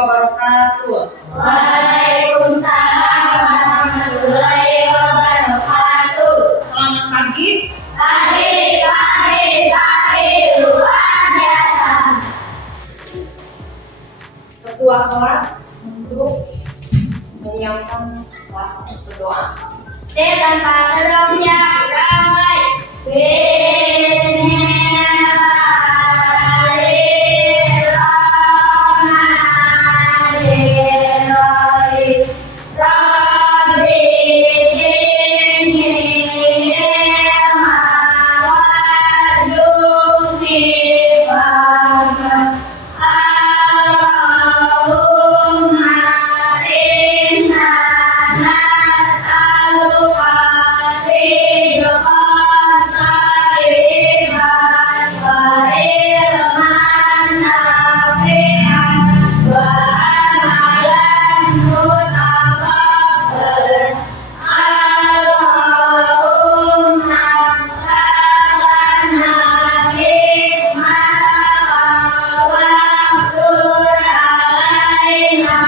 wabarakatuh. Waalaikumsalam warahmatullahi wabarakatuh. Selamat pagi. Pagi luar biasa. Ketua kelas untuk menyiapkan kelas untuk berdoa. Dengan paterongnya ramai. Bismillahirrahmanirrahim. Rabbi jinni warzuqni fahma. Allahumma inna nas'aluka rizqan thayyiban wa ilman nafi'an wa amalan mutaqabbalan. Allahumma lana hikmataka wansur alaina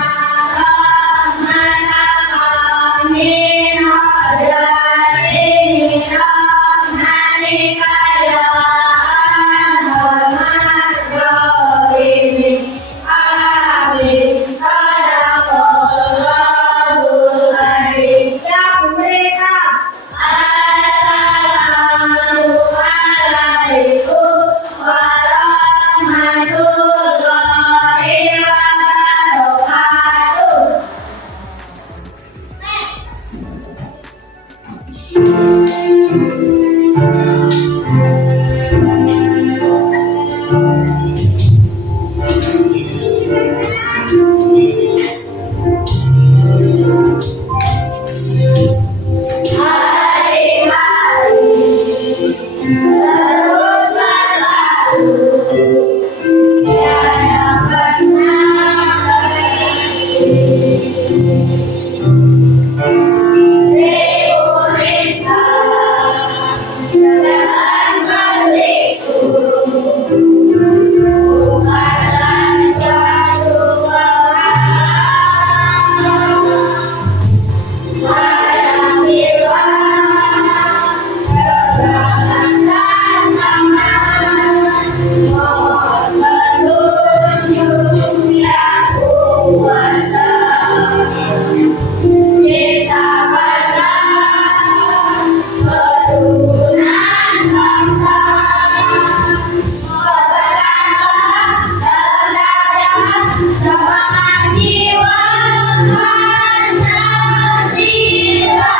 rahmataka min hadaini rahmatika ya arhamar rahimin. Amin. Sadaqallahul azim. Yang mereka Assalamualaikum warahmatullahi wabarakatuh. Hari-hari terus berlalu, tiada pernah berhenti. Ribu rintang dalam baliku, bukanlah suatu keharuan. Hadapilah segala tantangan, mohon petunjuk yang kuasa. Ciptakanlah keturunan bangsa, kobarkanlah dalam dada semangat jiwa Pancasila.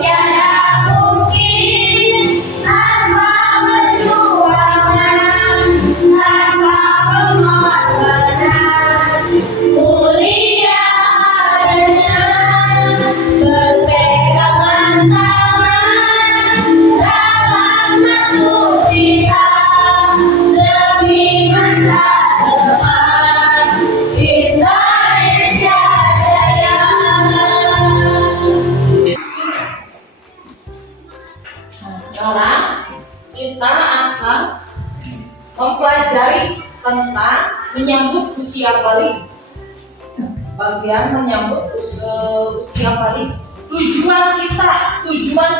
Tiada mungkin tanpa perjuangan, tanpa pengorbanan. Mulia adanya berpegangan tangan dalam satu cita demi masa depan Indonesia Jaya. Nah, sekarang kita akan mempelajari tentang menyambut usia balik. Bagian menyambut usia balik. Tujuan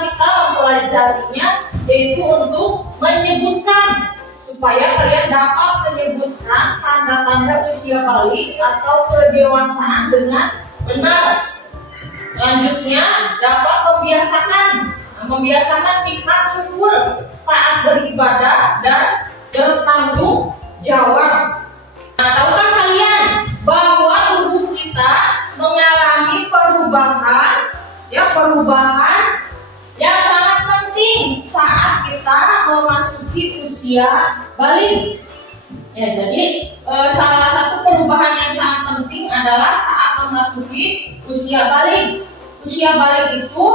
kita mempelajarinya yaitu untuk menyebutkan, supaya kalian dapat menyebutkan tanda-tanda usia balik atau kedewasaan dengan benar. Selanjutnya dapat membiasakan sifat syukur, taat beribadah, dan bertanggung jawab. Nah, tahukah kalian bahwa tubuh kita mengalami perubahan yang sangat penting saat kita memasuki usia balik. Ya, jadi salah satu perubahan yang sangat penting adalah saat memasuki usia balik. Usia balik itu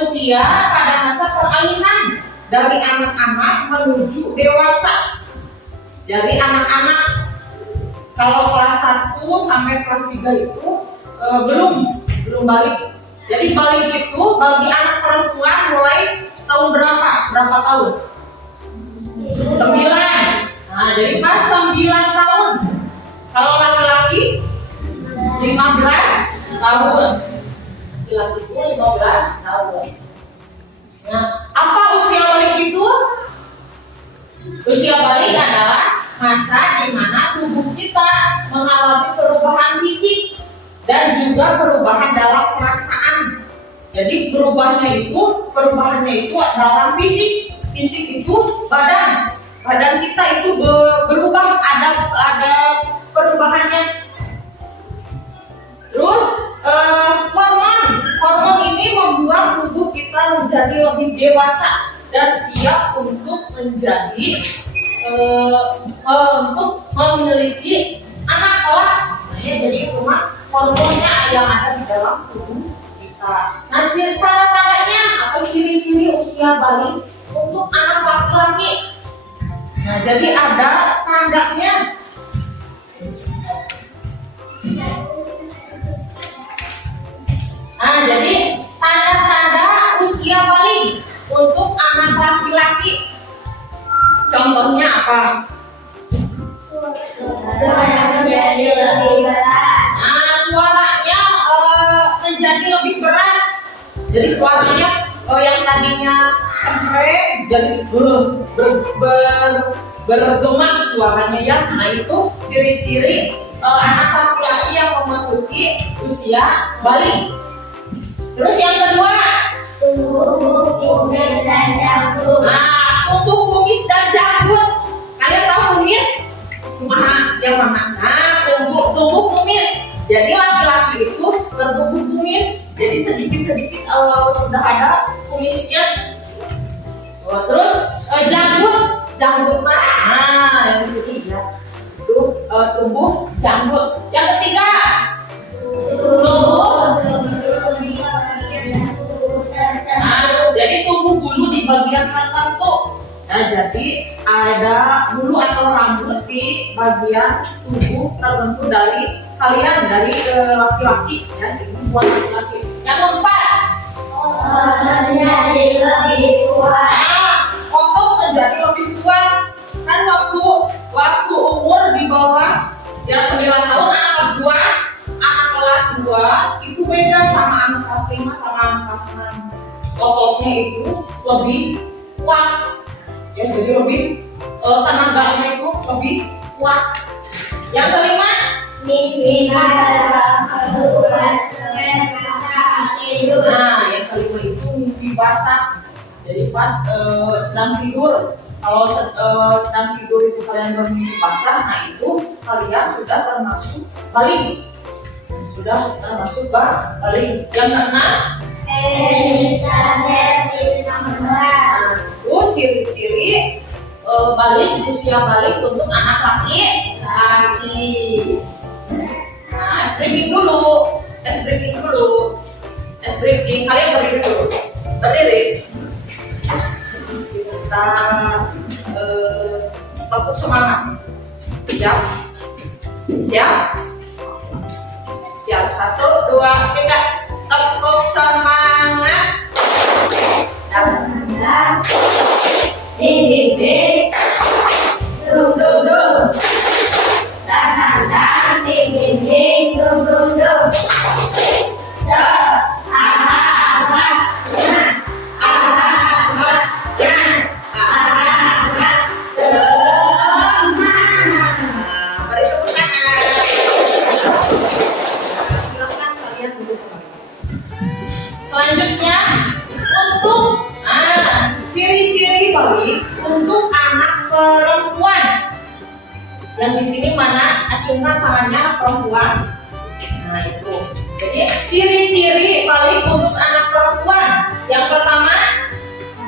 usia pada masa peralihan dari anak-anak menuju dewasa. Jadi anak-anak kalau kelas 1 sampai kelas 3 itu belum balik. Jadi balik itu bagi anak perempuan mulai tahun berapa tahun? 10 9. Nah, jadi pas 9 tahun. Kalau laki-laki 15 tahun. Laki-lakinya 15 tahun. Nah, apa usia balik itu? Usia balik adalah masa di mana tubuh kita mengalami perubahan fisik dan juga perubahan dalam perasaan. Jadi perubahannya itu dalam fisik. Fisik itu badan kita itu berubah, ada perubahannya. Terus hormon ini membuat tubuh kita menjadi lebih dewasa dan siap untuk menjadi untuk memiliki anak kelak. Nah, jadi hormonnya yang ada di dalam tubuh kita. Nah, tanda-tandanya atau ciri-ciri usia balik untuk anak laki-laki. Nah, jadi ada tandanya. Nah, jadi tanda-tanda usia balik untuk anak laki-laki. Contohnya apa? Suara menjadi lebih berat. Nah, suaranya menjadi lebih berat. Jadi suaranya yang tadinya cempreng jadi bergema suaranya ya. Nah, itu ciri-ciri anak laki-laki yang memasuki usia balik. Terus yang kedua, Tumbuh kumis dan janggut. nah, tumbuh kumis dan janggut. Kalian tahu kumis? Kumaha? Yang mana? Nah, tumbuh kumis. Jadi laki-laki itu bertumbuh kumis. Jadi sedikit-sedikit sudah ada kumisnya. Terus janggut mah. Nah, yang di sini ya. Itu tumbuh janggut. Yang ketiga, nah, jadi tumbuh bulu di bagian tertentu. Nah, jadi ada bulu atau rambut di bagian tubuh tertentu dari kalian, dari laki-laki ya, ini buat laki-laki. Yang keempat, menjadi lebih kuat. nah, otot menjadi lebih kuat. Kan waktu umur di bawah ya 9 tahun, anak kelas 2 itu beda sama anak kelas 5 sama anak kelas 6. Ototnya itu lebih kuat ya, jadi lebih tenaganya itu lebih kuat. Yang kelima, Mimpi basah keluar saat tidur. nah yang kelima itu mimpi basah. Jadi pas sedang tidur, kalau sedang tidur itu kalian bermimpi basah, nah itu kalian sudah termasuk balik. Balik. Yang keenam, Elizabeth nah, itu ciri-ciri usia balik untuk anak laki-laki. Nah, ice breaking. Kalian berdiri dulu. Kita tepuk semangat. Siap. 1, 2, 3. Tepuk semangat. Ding. Dum. Dan ding. Dum. Beri tepuk tangan. Silakan kalian duduk kembali. Selanjutnya untuk ciri-ciri balik untuk anak perempuan. Yang di sini mana acungan tangannya perempuan. Nah, itu. Jadi ciri-ciri balik untuk anak perempuan. Yang pertama,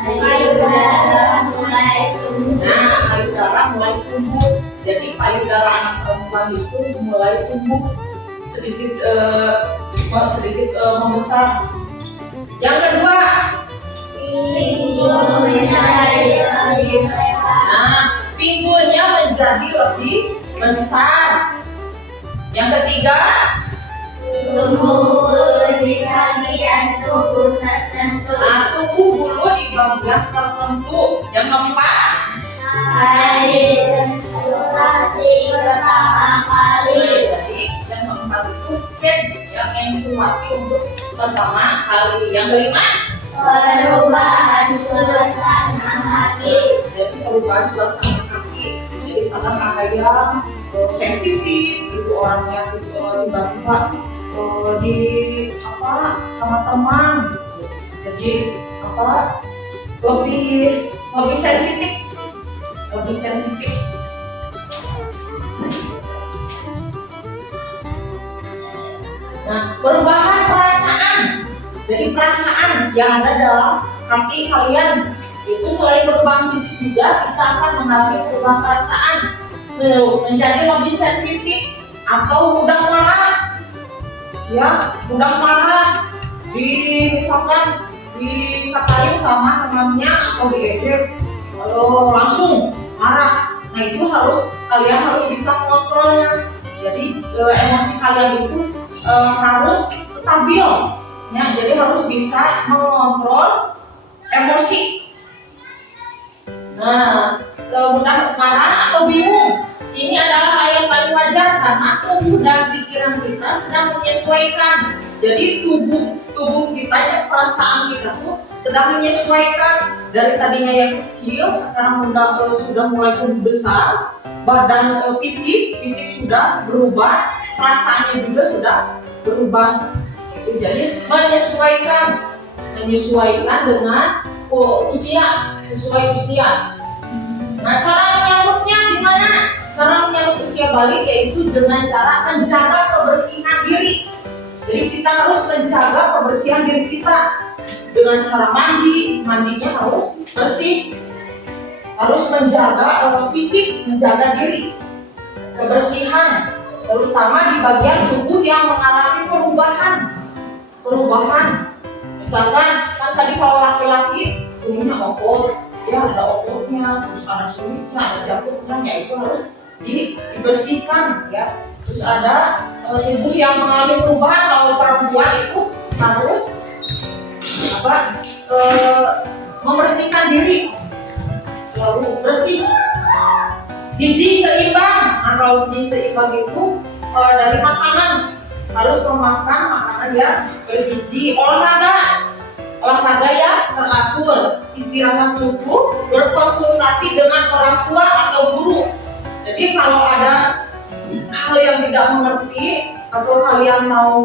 Payudara mulai tumbuh. nah, payudara mulai tumbuh. Jadi payudara anak perempuan itu mulai tumbuh sedikit membesar. Yang kedua, Pinggul menjadi lebih besar. nah, pinggulnya menjadi lebih besar. Yang ketiga, Tumbuh bulu di bagian tubuh tertentu. nah, tumbuh bulu di bagian tertentu. Yang keempat, pertama kali. Yang kelima, perubahan suasana hati. jadi perubahan suasana hati. Jadi kadang ada yang sensitif gitu orangnya gitu, tiba-tiba di apa sama teman gitu. Jadi apa lebih sensitif, lebih sensitif. Nah, perubahan perasaan. Jadi perasaan yang ada dalam hati kalian itu selain perubahan fisik juga kita akan mengalami perubahan perasaan, menjadi lebih sensitif atau mudah marah. Ya, mudah marah. Misalkan dikatain sama temannya atau diejek, langsung marah. Nah, itu kalian harus bisa mengontrolnya. Jadi emosi kalian itu harus stabil, ya. Jadi harus bisa mengontrol emosi. Nah, mudah marah atau bingung, ini adalah hal yang paling wajar karena tubuh dan pikiran kita sedang menyesuaikan. Jadi tubuh kita, perasaan kita tuh sedang menyesuaikan dari tadinya yang kecil, sekarang sudah mulai tumbuh besar, badan fisik sudah berubah, perasaannya juga sudah berubah. Jadi menyesuaikan dengan usia, sesuai usia. Nah, cara menyambutnya gimana? Cara menyambut usia balik yaitu dengan cara menjaga kebersihan diri. Jadi kita harus menjaga kebersihan diri kita dengan cara mandinya harus bersih, harus menjaga fisik, menjaga diri, kebersihan, terutama di bagian tubuh yang mengalami perubahan. Misalkan kan tadi kalau laki-laki tubuhnya opor, ya ada opornya, terus ada kumisnya, ada jantungnya, itu harus dibersihkan, ya. Terus ada tubuh yang mengalami perubahan, kalau perempuan itu harus membersihkan diri, selalu bersih. Gizi seimbang. Nah, kalau gizi seimbang itu dari makanan, harus memakan makanan yang bergizi. Olahraga yang teratur, istirahat cukup, berkonsultasi dengan orang tua atau guru. Jadi kalau ada hal yang tidak mengerti atau kalian mau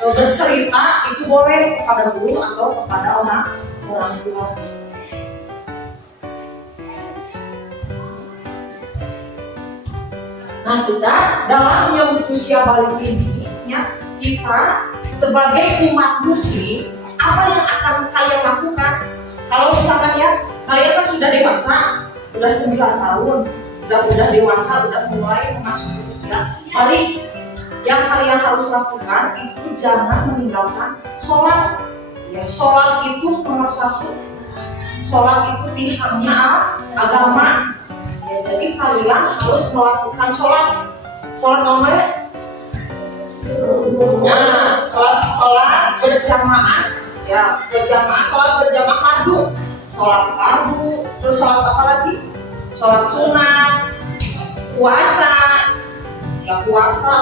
bercerita, itu boleh kepada guru atau kepada orang tua. Nah, kita dalam menyambut usia balik ini, ya, kita sebagai umat muslim, apa yang akan kalian lakukan? Kalau misalkan ya, kalian kan sudah dewasa, sudah 9 tahun, udah dewasa, udah mulai memasuki usia balik. Yang kalian harus lakukan itu jangan meninggalkan sholat. Ya, sholat itu nomor 1. Sholat itu tiangnya agama. Ya, jadi kalian harus melakukan sholat namanya. Nah, sholat berjamaah, ya, sholat berjamaah fardu, terus sholat apa lagi? Sholat sunat, puasa,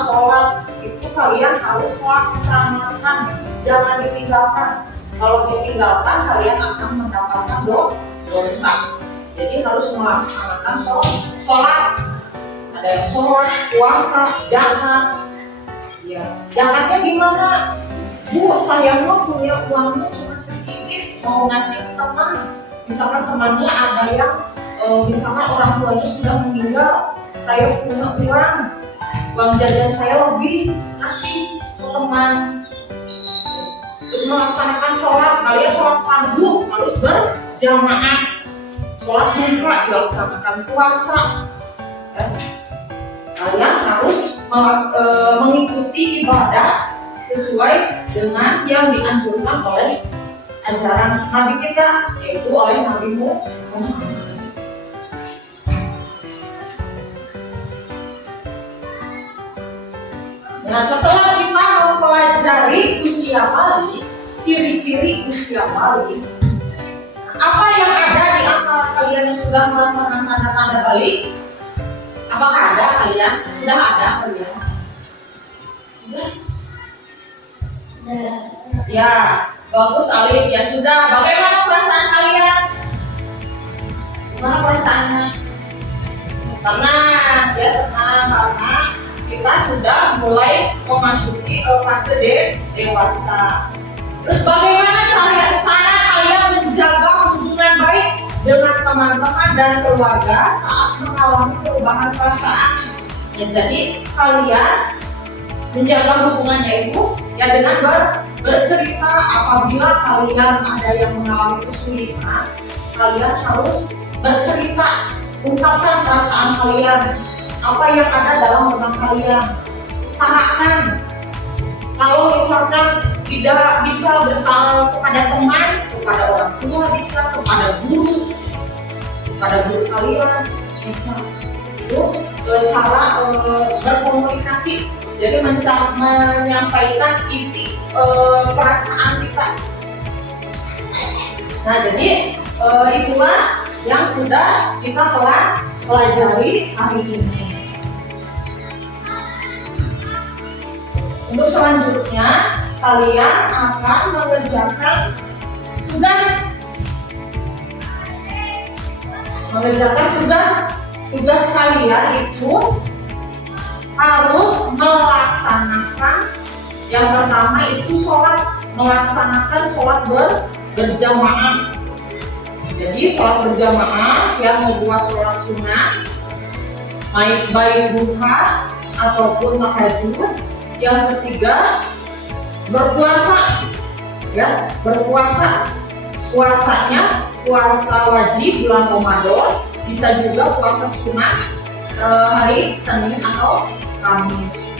sholat itu kalian harus laksanakan, jangan ditinggalkan. Kalau ditinggalkan kalian akan mendapatkan dosa. Jadi harus melaksanakan sholat. Ada yang sholat, puasa, zakat. Ya, zakatnya gimana? Bu, saya mau punya uangnya cuma sedikit, mau ngasih ke teman. Misalkan temannya ada yang, misalkan orang tuanya sudah meninggal, saya punya uang jajan saya lebih, kasih ke teman. Terus melaksanakan sholat, kalian sholat fardu harus berjamaah. Sholat duha dilaksanakan, puasa. Ya. Kalian harus mengikuti ibadah sesuai dengan yang dianjurkan oleh ajaran Nabi kita, yaitu oleh Nabi Muhammad. Nah, setelah kita mempelajari usia balik, ciri-ciri usia balik, apa yang ada di antara kalian yang sudah merasakan tanda-tanda balik? Apakah ada kalian? Sudah ada kalian? Sudah? Ya, bagus Alif. Ya sudah, bagaimana perasaan kalian? Gimana perasaannya? Senang, ya senang karena kita sudah mulai memasuki fase dewasa. Terus bagaimana cara kalian menjaga hubungan baik dengan teman-teman dan keluarga saat mengalami perubahan perasaan? Ya, jadi kalian menjaga hubungannya itu ya dengan bercerita. Apabila kalian ada yang mengalami kesulitan, kalian harus bercerita, ungkapkan perasaan kalian, apa yang ada dalam benak kalian, utarakan. Kalau misalkan tidak bisa bersama kepada teman, kepada orang tua bisa, kepada guru kalian bisa. Itu cara berkomunikasi, jadi menyampaikan isi perasaan kita. Nah, jadi itulah yang sudah kita telah pelajari hari ini. Untuk selanjutnya kalian akan mengerjakan tugas kalian itu harus melaksanakan yang pertama itu melaksanakan sholat berjamaah. Jadi sholat berjamaah yang membuat sholat sunnah baik duha ataupun tahajud. Yang ketiga berpuasa, ya berpuasa. Puasanya puasa wajib bulan Ramadan, bisa juga puasa sunnah hari Senin atau Kamis.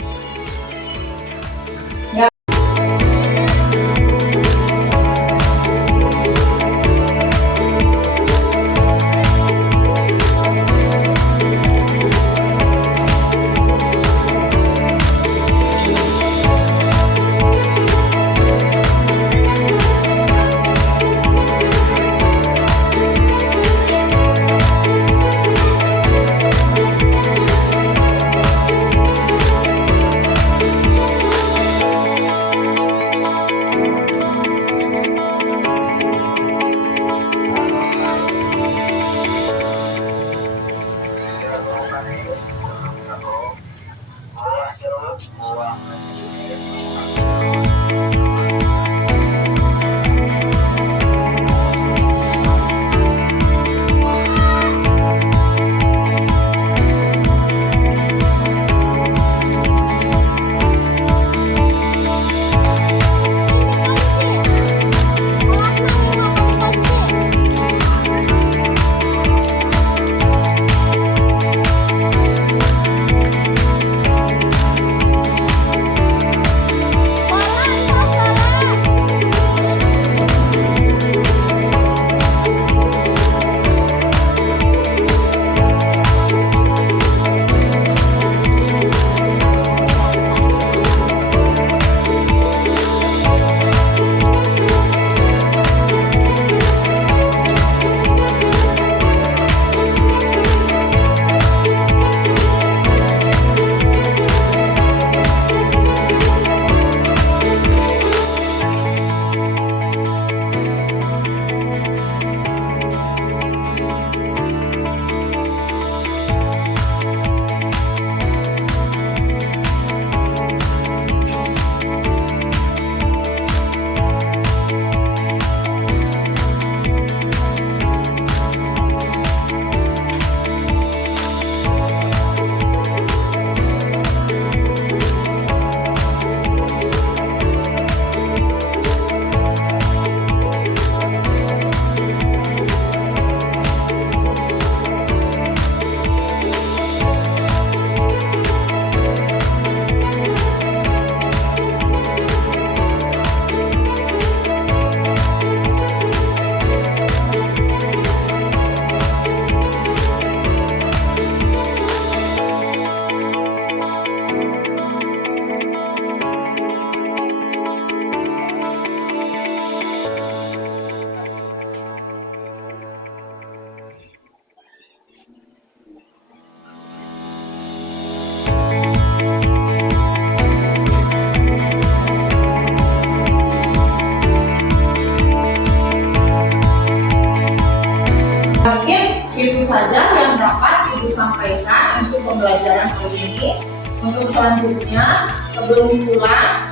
pembelajaran kali ini. Untuk selanjutnya, sebelum pulang,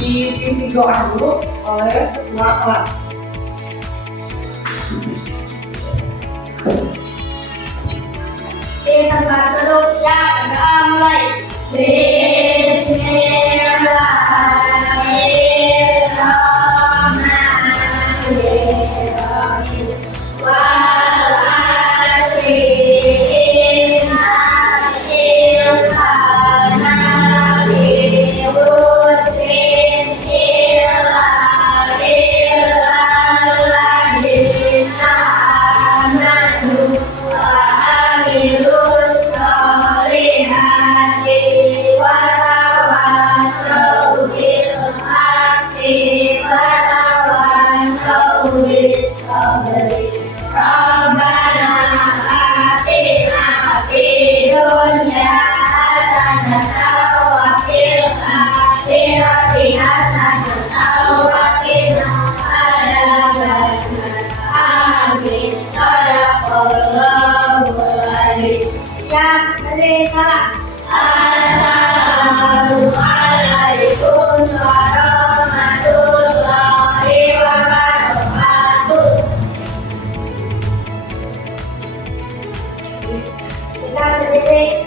dipimpin doa dulu oleh ketua kelas. Di tempat duduk siap berdoa mulai. Bismillahirrahmanirrahim. Wal asri innal insana lafi khusrin illa alladziina amanu wa amilus solihati wa tawassaw bil haqqi wa tawassaw bis sabri. Rabbana atina fid dunya hasanatan wa fil akhirati hasanatan wa qina adzabannar. Amin. Shadaqallahul adzim. Siap, beri salam. Assalamualaikum warahmatullahi wabarakatuh. Silakan berdiri.